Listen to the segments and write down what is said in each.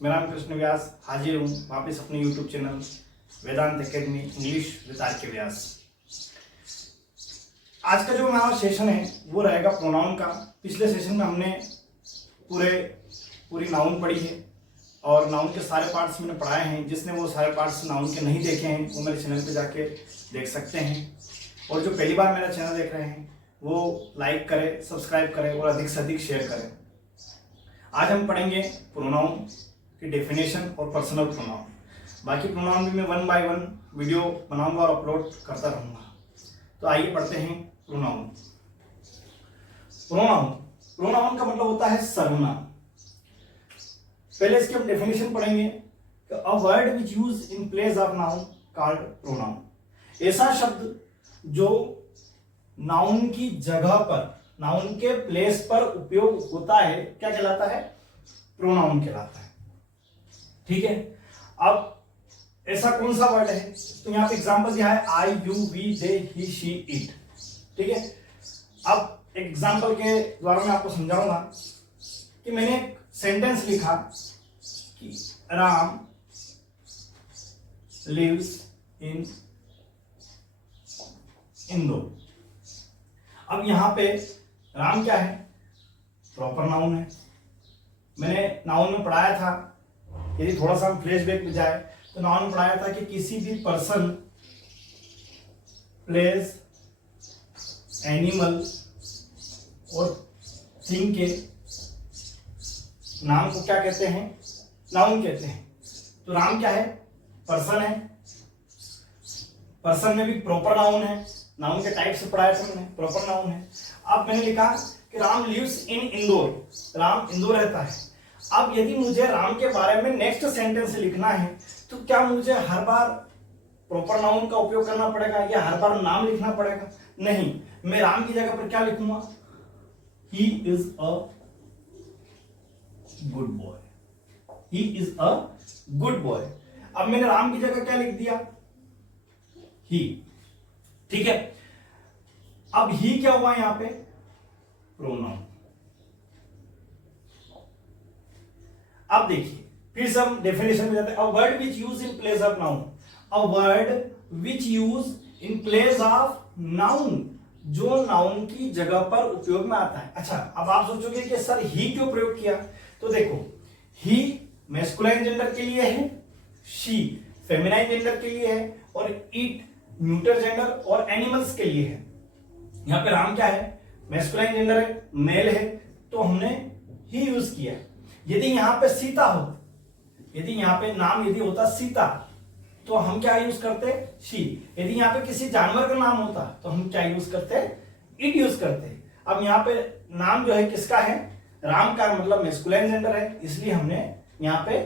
मैं राम कृष्ण व्यास हाजिर हूँ वापस अपने YouTube channel Vedant Academy English with R K Vyas. आज का जो हमारा सेशन है वो रहेगा प्रोनाउन का। पिछले सेशन में हमने पूरी नाउन पढ़ी है और नाउन के सारे पार्ट्स मैंने पढ़ाए हैं। जिसने वो सारे पार्ट्स नाउन के नहीं देखे हैं वो मेरे चैनल पे जाके देख सकते हैं। और जो पहली बार मेरा चैनल देख रहे हैं वो लाइक करें, सब्सक्राइब करें और अधिक से अधिक शेयर करें। आज हम पढ़ेंगे प्रोनाउन की डेफिनेशन और पर्सनल प्रोनाउन। बाकी प्रोनाउन भी मैं 1 बाय 1 वीडियो बनाऊंगा और अपलोड करता रहूंगा। तो आइए पढ़ते हैं प्रोनाउन। प्रोनाउन का मतलब होता है सर्वनाम। पहले इसकी हम डेफिनेशन पढ़ेंगे। A word which use in place of noun called pronoun. ऐसा शब्द जो नाउन की जगह पर, नाउन के प्लेस पर उपयोग होता है क्या कहलाता है? प्रोनाउन कहलाता है। ठीक है, अब ऐसा कौन सा वर्ड है? तो यहां पे एग्जांपल दिया है I, you, we, they, he, she, it. ठीक है, अब एग्जांपल के द्वारा मैं आपको समझाऊंगा कि मैंने एक सेंटेंस लिखा कि राम लिव्स इन इंदौर। अब यहां पे राम क्या है? प्रॉपर नाउन है। मैंने नाउन में पढ़ाया था, यदि थोड़ा सा हम फ्लैशबैक में जाए तो नाउन में पढ़ाया था कि किसी भी पर्सन, प्लेस, एनिमल और थिंग के नाम को क्या कहते हैं? नाउन कहते हैं। तो राम क्या है? पर्सन है। पर्सन में भी प्रॉपर नाउन है। नाउन के टाइप से पढ़ाया था मैंने, प्रॉपर नाउन है। अब मैंने लिखा कि राम लिव्स इन इंदौर, राम इंदौर रहता है। अब यदि मुझे राम के बारे में नेक्स्ट सेंटेंस लिखना है तो क्या मुझे हर बार प्रॉपर नाउन का उपयोग करना पड़ेगा या हर बार नाम लिखना पड़ेगा? नहीं, मैं राम की जगह पर क्या लिखूंगा? He is a good boy. He is a good boy. अब मैंने राम की जगह क्या लिख दिया? ही। ठीक है, अब ही क्या हुआ यहां पे? प्रोनाउन। अब देखिए फिर से हम डेफिनेशन में जाते हैं। A word which use in place of noun. A word which use in place of noun, जो नाउन की जगह पर उपयोग में आता है। अच्छा, अब आप सोचोगे कि सर ही क्यों प्रयोग किया? तो देखो, ही मैस्कुलाइन जेंडर के लिए है, शी फेमिनाइन जेंडर के लिए है और इट न्यूटर जेंडर और एनिमल्स के लिए है। यहां पे राम क्या है? मैस्कुलाइन जेंडर है, मेल है, तो हमने ही यूज किया। यदि यहां पे सीता हो, यदि यहां पे नाम यदि होता सीता तो हम क्या यूज करते? शी। यदि यहां पे किसी जानवर का नाम होता तो हम क्या यूज करते? इट यूज करते। अब यहां पे नाम जो है किसका है? राम का, मतलब मैस्कुलाइन जेंडर है, इसलिए हमने यहां पे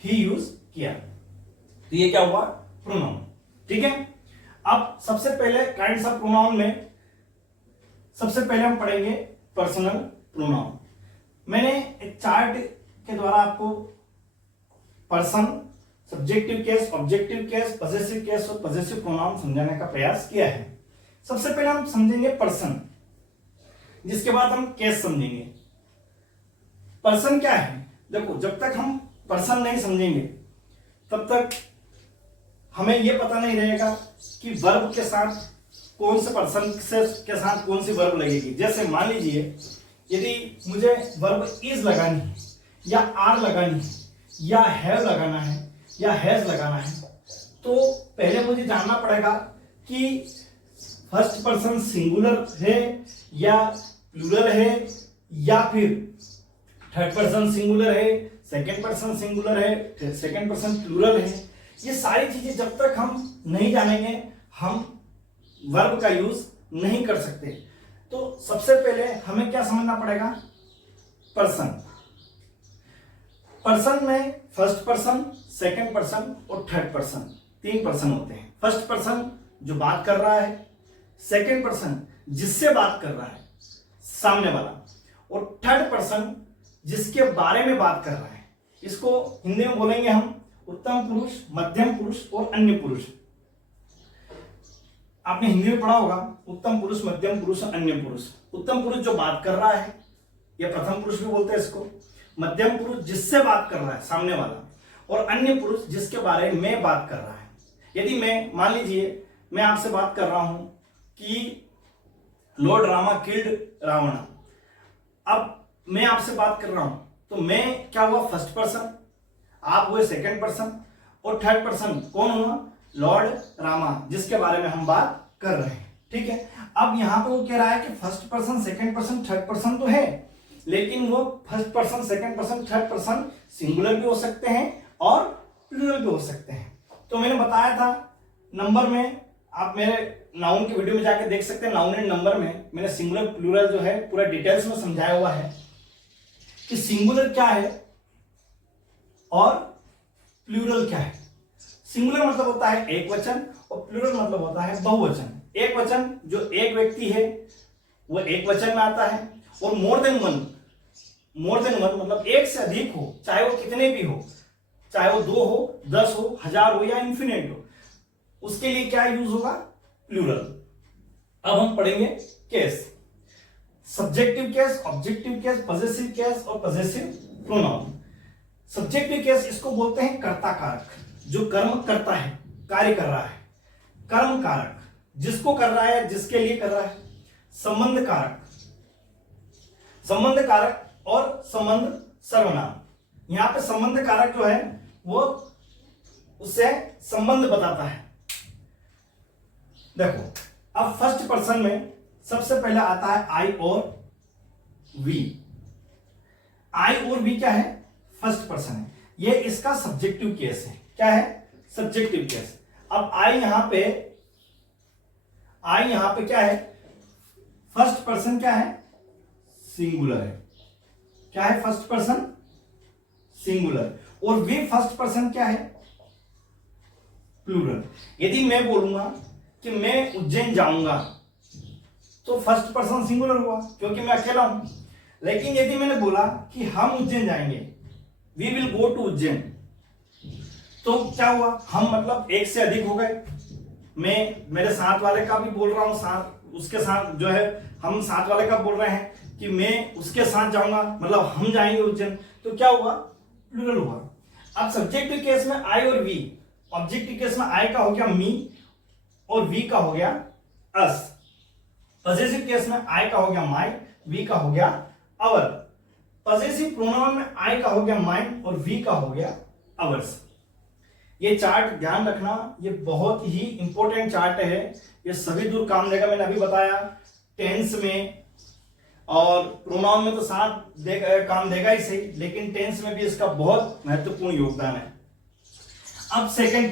ही यूज किया। तो ये क्या हुआ? प्रोनाउन। ठीक है, अब सबसे पहले काइंड्स ऑफ प्रोनाउन में सबसे पहले हम पढ़ेंगे पर्सनल प्रोनाउन। मैंने एक चार्ट के द्वारा आपको person, subjective case, objective case, possessive case और पॉसेसिव प्रोनाउन समझाने का प्रयास किया है। सबसे पहले हम समझेंगे पर्सन, जिसके बाद हम केस समझेंगे। पर्सन क्या है? देखो, जब तक हम पर्सन नहीं समझेंगे तब तक हमें यह पता नहीं रहेगा कि वर्ब के साथ कौन से पर्सन के साथ कौन सी वर्ब लगेगी। जैसे मान लीजिए यदि मुझे वर्ब इज लगानी है या आर लगानी है या हैव लगाना है या हैज लगाना है, तो पहले मुझे जानना पड़ेगा कि फर्स्ट पर्सन सिंगुलर है या प्लूरल है या फिर थर्ड पर्सन सिंगुलर है, सेकंड पर्सन सिंगुलर है, सेकंड पर्सन प्लूरल है। ये सारी चीजें जब तक हम नहीं जानेंगे हम वर्ब का यूज नहीं कर सकते। तो सबसे पहले हमें क्या समझना पड़ेगा? पर्सन। पर्सन में फर्स्ट पर्सन, सेकंड पर्सन और थर्ड पर्सन, 3 पर्सन होते हैं। फर्स्ट पर्सन जो बात कर रहा है, सेकंड पर्सन जिससे बात कर रहा है सामने वाला, और थर्ड पर्सन जिसके बारे में बात कर रहा है। इसको हिंदी में बोलेंगे हम उत्तम पुरुष, मध्यम पुरुष और अन्य पुरुष। आपने हिंदी में पढ़ा होगा उत्तम पुरुष, मध्यम पुरुष और अन्य पुरुष। उत्तम पुरुष जो बात कर रहा है, या प्रथम पुरुष भी बोलते हैं इसको, मध्यम पुरुष जिससे बात कर रहा है सामने वाला, और अन्य पुरुष जिसके बारे में बात कर रहा है। यदि मैं मान लीजिए मैं आपसे बात कर रहा हूं कि लॉर्ड रामा किल्ड रावण, अब मैं आपसे बात कर रहा हूं तो मैं क्या हुआ, फर्स्ट पर्सन, आप हुए सेकंड पर्सन, और थर्ड पर्सन कौन हुआ, लॉर्ड रामा जिसके बारे में हम बात कर रहे हैं। ठीक है, अब यहां पे वो कह रहा है कि first person, second person, third person तो है, लेकिन वो first person, second person, third person singular भी हो सकते हैं और प्लूरल भी हो सकते हैं। तो मैंने बताया था नंबर में, आप मेरे नाउन के वीडियो में जाके देख सकते हैं, नाउन एंड नंबर में मैंने सिंगुलर प्लूरल जो है पूरा डिटेल्स में समझाया हुआ है कि सिंगुलर क्या है और प्लूरल क्या है। सिंगुलर मतलब होता है एक वचन और प्लूरल मतलब होता है बहुवचन। एक वचन जो एक व्यक्ति है वो एक वचन में आता है, और मोर देन वन मतलब एक से अधिक हो, चाहे वो कितने भी हो, चाहे वो 2 हो, 10 हो, 1000 हो या इन्फिनिट हो, उसके लिए क्या यूज होगा, प्लूरल। अब हम पढ़ेंगे case, subjective case, objective case, possessive case और पॉसेसिव प्रोनाउन। सब्जेक्टिव केस इसको बोलते हैं कर्ता कारक, जो कर्म करता है, कार्य कर रहा है, कर्म कारक जिसको कर रहा है, जिसके लिए कर रहा है। संबंध कारक, संबंध कारक और संबंध सर्वनाम। यहां पे संबंध कारक जो है वो उससे संबंध बताता है। देखो, अब फर्स्ट पर्सन में सबसे पहले आता है आई और वी। आई और वी क्या है, फर्स्ट पर्सन है, ये इसका सब्जेक्टिव केस है। क्या है, सब्जेक्टिव केस। अब आई यहां पे क्या है, फर्स्ट पर्सन क्या है, सिंगुलर है। क्या है, फर्स्ट पर्सन सिंगुलर, और वी फर्स्ट पर्सन क्या है, प्लूरल। यदि मैं बोलूंगा कि मैं उज्जैन जाऊंगा तो फर्स्ट पर्सन सिंगुलर हुआ क्योंकि मैं अकेला हूं। लेकिन यदि मैंने बोला कि हम उज्जैन जाएंगे, we will go to Ujjain, तो क्या हुआ, हम मतलब एक से अधिक हो गए। मैं मेरे साथ वाले का भी बोल रहा हूं, साथ उसके साथ जो है हम साथ वाले का बोल रहे हैं कि मैं उसके साथ जाऊंगा, मतलब हम जाएंगे उज्जैन, तो क्या हुआ, प्लूरल हुआ। अब सब्जेक्टिव केस में आई और वी, ऑब्जेक्टिव केस में आई का हो गया मी और वी का हो गया अस। पॉसेसिव केस में आई का हो गया माई, वी का हो गया अवर। पॉसेसिव प्रोनाउन में आई का हो गया माइन और वी का हो गया अवर्स। ये चार्ट ध्यान रखना, ये बहुत ही इंपॉर्टेंट चार्ट है, ये सभी दूर काम देगा। मैंने अभी बताया टेंस में और प्रोनाउन में तो साथ काम देगा ही सही, लेकिन टेंस में भी इसका बहुत महत्वपूर्ण योगदान है। अब सेकंड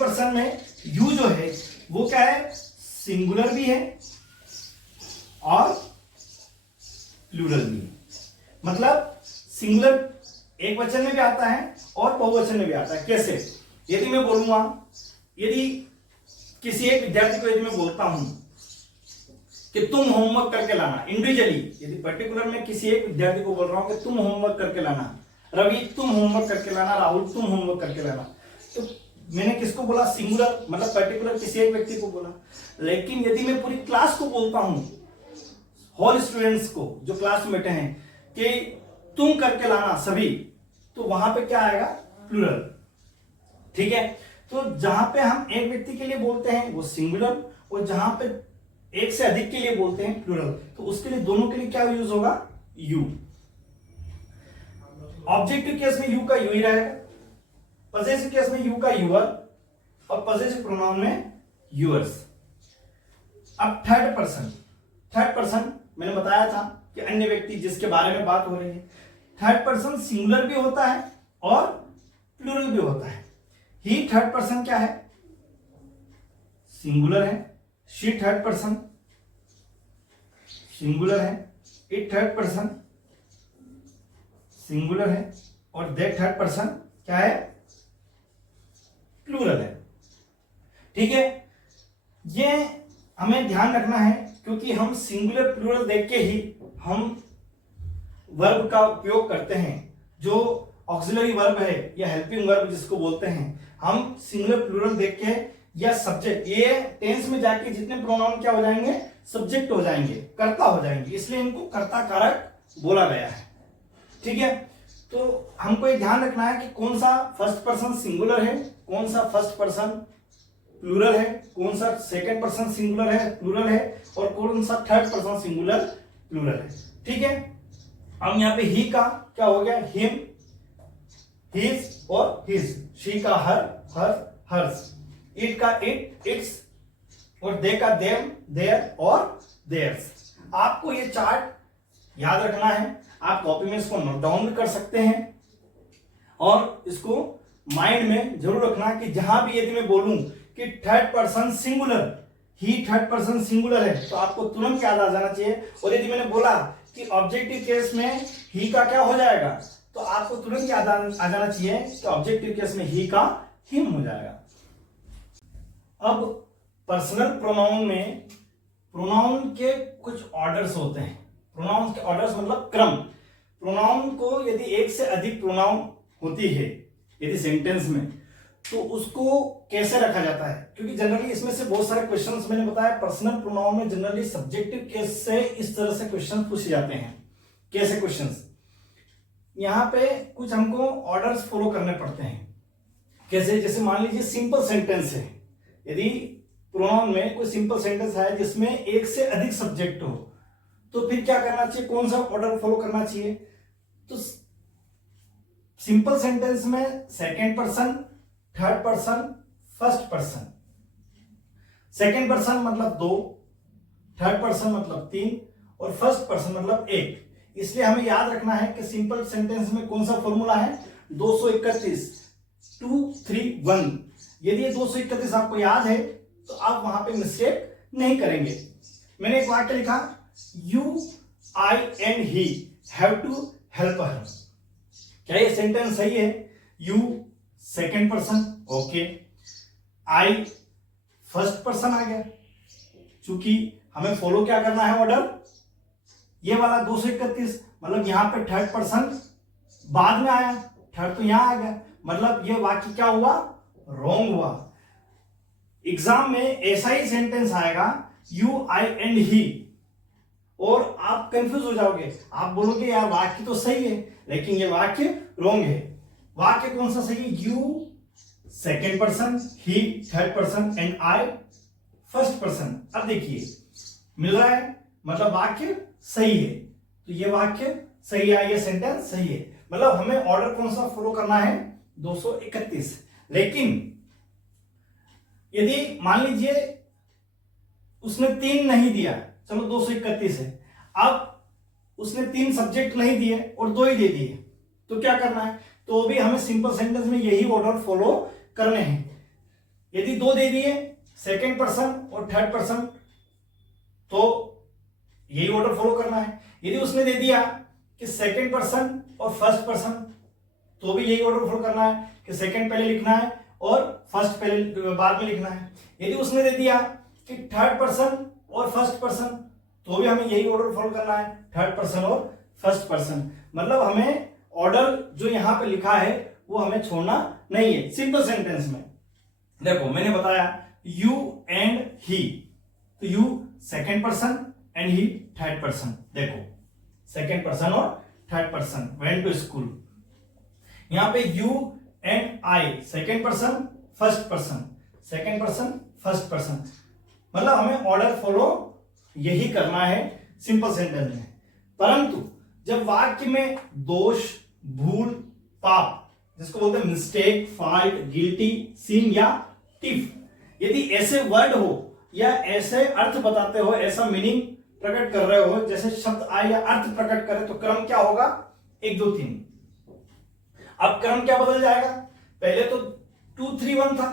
पर्सन में यू जो है वो क्या है, सिंगुलर भी है और प्लूरल भी है। मतलब सिंगुलर एक वचन में भी आता है और बहुवचन में भी आता है। कैसे, यदि मैं बोलूंगा, यदि किसी एक विद्यार्थी को यदि मैं बोलता हूं कि तुम होमवर्क करके लाना, इंडिविजुअली, यदि पर्टिकुलर में किसी एक विद्यार्थी को बोल रहा हूं कि तुम होमवर्क करके लाना, रवि तुम होमवर्क करके लाना, राहुल तुम होमवर्क करके लाना, तो मैंने किसको बोला, सिंगुलर, मतलब पर्टिकुलर किसी एक व्यक्ति को बोला। लेकिन यदि मैं पूरी क्लास को बोलता हूं, होल स्टूडेंट्स को जो क्लास में बैठे हैं, कि तुम करके लाना सभी, तो वहां पे क्या आएगा, प्लूरल। ठीक है, तो जहां पे हम एक व्यक्ति के लिए बोलते हैं वो सिंगुलर, और जहां पे एक से अधिक के लिए बोलते हैं प्लूरल, तो उसके लिए दोनों के लिए क्या यूज होगा, यू। ऑब्जेक्टिव केस में यू का यू ही रहेगा, पॉसेसिव केस में यू का यूअर, और पॉसेसिव प्रोनाउन में यूअर्स। अब थर्ड पर्सन मैंने बताया था कि अन्य व्यक्ति जिसके बारे में बात हो रही है। थर्ड पर्सन सिंगुलर भी होता है और प्लूरल भी होता है। ही थर्ड पर्सन क्या है, सिंगुलर है। शी थर्ड पर्सन सिंगुलर है। इट थर्ड पर्सन सिंगुलर है, और दे थर्ड पर्सन क्या है, प्लूरल है। ठीक है, ये हमें ध्यान रखना है, क्योंकि हम सिंगुलर प्लूरल देख के ही हम वर्ब का उपयोग करते हैं। जो ऑक्सिलरी वर्ब है या हेल्पिंग वर्ब जिसको बोलते हैं, हम सिंगुलर प्लूरल देख के या सब्जेक्ट, ये टेंस में जाके जितने प्रोनाउन क्या हो जाएंगे, सब्जेक्ट हो जाएंगे, कर्ता हो जाएंगे, इसलिए इनको कर्ता कारक बोला गया है। ठीक है, तो हमको ये ध्यान रखना है कि कौन सा फर्स्ट पर्सन सिंगुलर है, कौन सा फर्स्ट पर्सन प्लूरल है, कौन सा सेकंड पर्सन सिंगुलर है प्लूरल है, और कौन सा थर्ड पर्सन सिंगुलर प्लूरल है। ठीक है, अब यहाँ पे ही का क्या हो गया, हिम, हिज और हिज, शी का हर, हर्स, इट का इट, इट्स, और दे का देम, देयर और देयर्स। आपको ये चार्ट याद रखना है, आप कॉपी में इसको नोट डाउन भी कर सकते हैं, और इसको माइंड में जरूर रखना कि जहां भी यदि मैं बोलूं कि थर्ड पर्सन सिंगुलर, ही थर्ड पर्सन सिंगुलर है, तो आपको तुरंत याद आ जाना चाहिए। और यदि मैंने बोला कि ऑब्जेक्टिव केस में ही का क्या हो जाएगा, तो आपको तुरंत याद आ जाना चाहिए कि ऑब्जेक्टिव केस में ही का हिम हो जाएगा। अब पर्सनल प्रोनाउन में प्रोनाउन के कुछ ऑर्डर्स होते हैं। प्रोनाउन के ऑर्डर्स मतलब क्रम। प्रोनाउन को यदि एक से अधिक प्रोनाउन होती है यदि सेंटेंस में, तो उसको कैसे रखा जाता है, क्योंकि जनरली इसमें से बहुत सारे क्वेश्चंस मैंने बताया पर्सनल प्रोनाउन में जनरली सब्जेक्टिव केस से इस तरह से क्वेश्चन पूछे जाते हैं। कैसे क्वेश्चंस, यहाँ पे कुछ हमको ऑर्डर्स फॉलो करने पड़ते हैं। कैसे, जैसे मान लीजिए सिंपल सेंटेंस है, यदि प्रोनाउन में कोई सिंपल सेंटेंस है जिसमें एक से अधिक सब्जेक्ट हो, तो फिर क्या करना चाहिए, कौन सा ऑर्डर फॉलो करना चाहिए। तो सिंपल सेंटेंस में second person, third person, first person. Second person मतलब 2, थर्ड पर्सन मतलब 3, और फर्स्ट पर्सन मतलब 1। इसलिए हमें याद रखना है कि सिंपल सेंटेंस में कौन सा फॉर्मूला है, 231, 2, 3, 1। यदि ये 231 आपको याद है तो आप वहां पे मिस्टेक नहीं करेंगे। मैंने एक वाक्य लिखा, you, I and he have to help her. क्या ये सेंटेंस सही है? You second person, okay, I first person आ गया, चूंकि हमें फॉलो क्या करना है ऑर्डर, ये वाला 231 मतलब यहां पे थर्ड पर्सन बाद में आया, थर्ड तो यहां आ गया, मतलब ये वाक्य क्या हुआ, रॉन्ग हुआ। एग्जाम में ऐसा ही सेंटेंस आएगा, यू, आई एंड ही, और आप कंफ्यूज हो जाओगे, आप बोलोगे यार वाक्य तो सही है लेकिन ये वाक्य रॉन्ग है। वाक्य कौन सा सही है, you second person, he third person and I first person. अब देखिए मिल रहा है, मतलब वाक्य सही है, तो ये वाक्य सही है, ये सेंटेंस सही है, मतलब हमें ऑर्डर कौन सा फॉलो करना है, 231। लेकिन यदि मान लीजिए उसने 3 नहीं दिया, चलो 231 है, अब उसने 3 सब्जेक्ट नहीं दिए और 2 ही दे दिए, तो क्या करना है, तो भी हमें सिंपल सेंटेंस में यही ऑर्डर फॉलो करने हैं। यदि 2 दे दिए सेकंड पर्सन और थर्ड पर्सन, तो यही ऑर्डर फॉलो करना है। यदि उसने दे दिया कि सेकंड पर्सन और फर्स्ट पर्सन, तो भी यही ऑर्डर फॉलो करना है कि सेकंड पहले लिखना है और फर्स्ट पहले बाद में लिखना है। यदि उसने दे दिया कि थर्ड पर्सन और फर्स्ट पर्सन, तो भी हमें यही ऑर्डर फॉलो करना है, थर्ड पर्सन और फर्स्ट पर्सन। मतलब हमें ऑर्डर जो यहां पे लिखा है वो हमें छोड़ना नहीं है। सिंपल सेंटेंस में देखो मैंने बताया यू एंड ही, तो you second person and he third person. देखो सेकंड पर्सन और थर्ड पर्सन वेंट टू स्कूल। यहां पे you and I second person first person, second person first person, मतलब हमें ऑर्डर फॉलो यही करना है सिंपल सेंटेंस में। परंतु जब वाक्य में दोष, भूल, पाप, जिसको बोलते हैं मिस्टेक, फॉल्ट, गिल्टी, सिन या टिफ, यदि ऐसे वर्ड हो या ऐसे अर्थ बताते हो, ऐसा मीनिंग प्रकट कर रहे हो, जैसे शब्द आए या अर्थ प्रकट करे, तो क्रम क्या होगा, 1 2 3। अब क्रम क्या बदल जाएगा, पहले तो 2 3 1 था,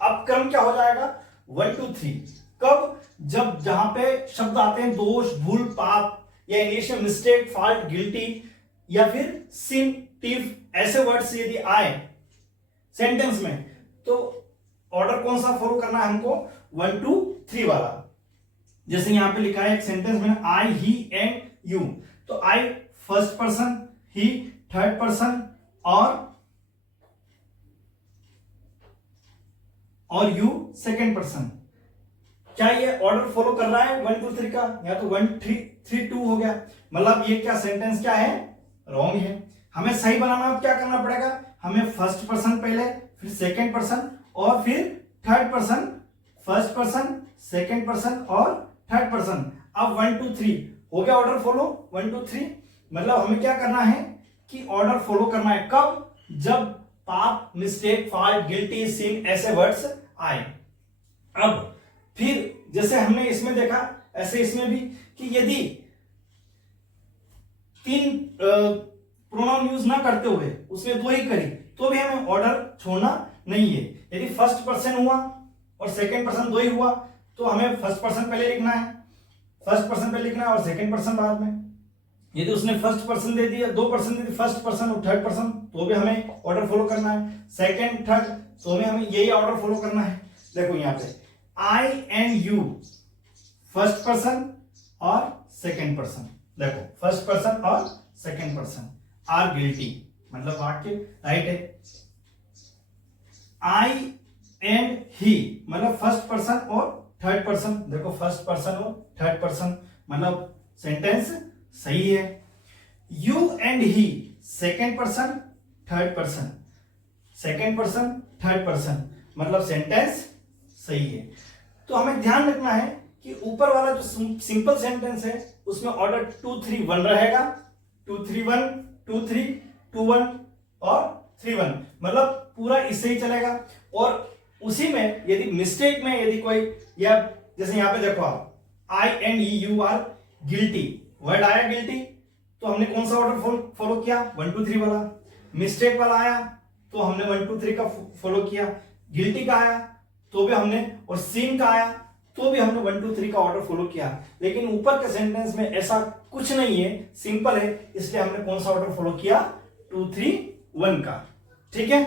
अब क्रम क्या हो जाएगा 1 2 3। कब, जब जहां पे शब्द आते हैं दोष, भूल, पाप, या इंग्लिश में मिस्टेक, फॉल्ट, गिल्टी या फिर सिन, टिफ, ऐसे वर्ड्स यदि आए सेंटेंस में, तो ऑर्डर कौन सा फॉलो करना है हमको, 1 2 3 वाला। जैसे यहां पे लिखा है एक सेंटेंस में आई, ही एंड यू, तो आई फर्स्ट पर्सन, ही थर्ड पर्सन और यू सेकंड पर्सन। क्या ये ऑर्डर फॉलो कर रहा है 1 2 3 का, या तो 1 3 3 2 हो गया, मतलब ये क्या सेंटेंस क्या है, रॉन्ग है। हमें सही बनाना अब क्या करना पड़ेगा, हमें फर्स्ट पर्सन पहले, फिर सेकंड पर्सन और फिर third person, first person, second person और थर्ड पर्सन। अब 1 2 3 हो गया ऑर्डर फॉलो, 1 2 3। मतलब हमें क्या करना है कि ऑर्डर फॉलो करना है। कब, जब पाप, मिस्टेक, फॉल्ट, गिल्टी, सिन ऐसे वर्ड्स आए। अब फिर जैसे हमने इसमें देखा, ऐसे इसमें भी कि यदि 3 प्रोनाउन यूज ना करते हुए उसने 2 ही करी तो भी हमें ऑर्डर छोड़ना नहीं है। यदि फर्स्ट पर्सन हुआ और सेकंड पर्सन 2 ही हुआ तो हमें फर्स्ट पर्सन पहले लिखना है, फर्स्ट पर्सन पहले लिखना है और सेकंड पर्सन बाद में। यदि उसने फर्स्ट पर्सन दे दिया, 2 पर्सन दे दिया, फर्स्ट पर्सन और थर्ड पर्सन, तो भी हमें ऑर्डर फॉलो करना है। सेकंड, थर्ड, तो हमें यही ऑर्डर फॉलो करना है। देखो यहाँ पे आई एंड यू, फर्स्ट पर्सन और सेकंड पर्सन। देखो फर्स्ट पर्सन और सेकंड पर्सन आर गिल्टी, मतलब वाक्य राइट है। आई एंड ही मतलब फर्स्ट पर्सन और थर्ड पर्सन। देखो फर्स्ट पर्सन और थर्ड पर्सन, मतलब सेंटेंस सही है। You and he second person third person, second person third person, मतलब सेंटेंस सही है। तो हमें ध्यान रखना है कि ऊपर वाला जो सिंपल सेंटेंस है उसमें ऑर्डर 2 3 1 रहेगा। 2 3 1, 2 3 2 1 और 3 1, मतलब पूरा इससे ही चलेगा। और उसी में यदि मिस्टेक में यदि कोई, या जैसे यहां पे देखो आप I and you are guilty, word आया गिल्टी, तो हमने कौन सा ऑर्डर फॉलो किया, 1 2 3 वाला। मिस्टेक वाला आया तो हमने 1 2 3 का फॉलो किया। गिल्टी का आया तो भी हमने, और सीन का आया तो भी हमने 1 2 3 का ऑर्डर फॉलो किया। लेकिन ऊपर के सेंटेंस में ऐसा कुछ नहीं है, सिंपल है, इसलिए हमने कौन सा ऑर्डर फॉलो किया, 2 3 1 का। ठीक है।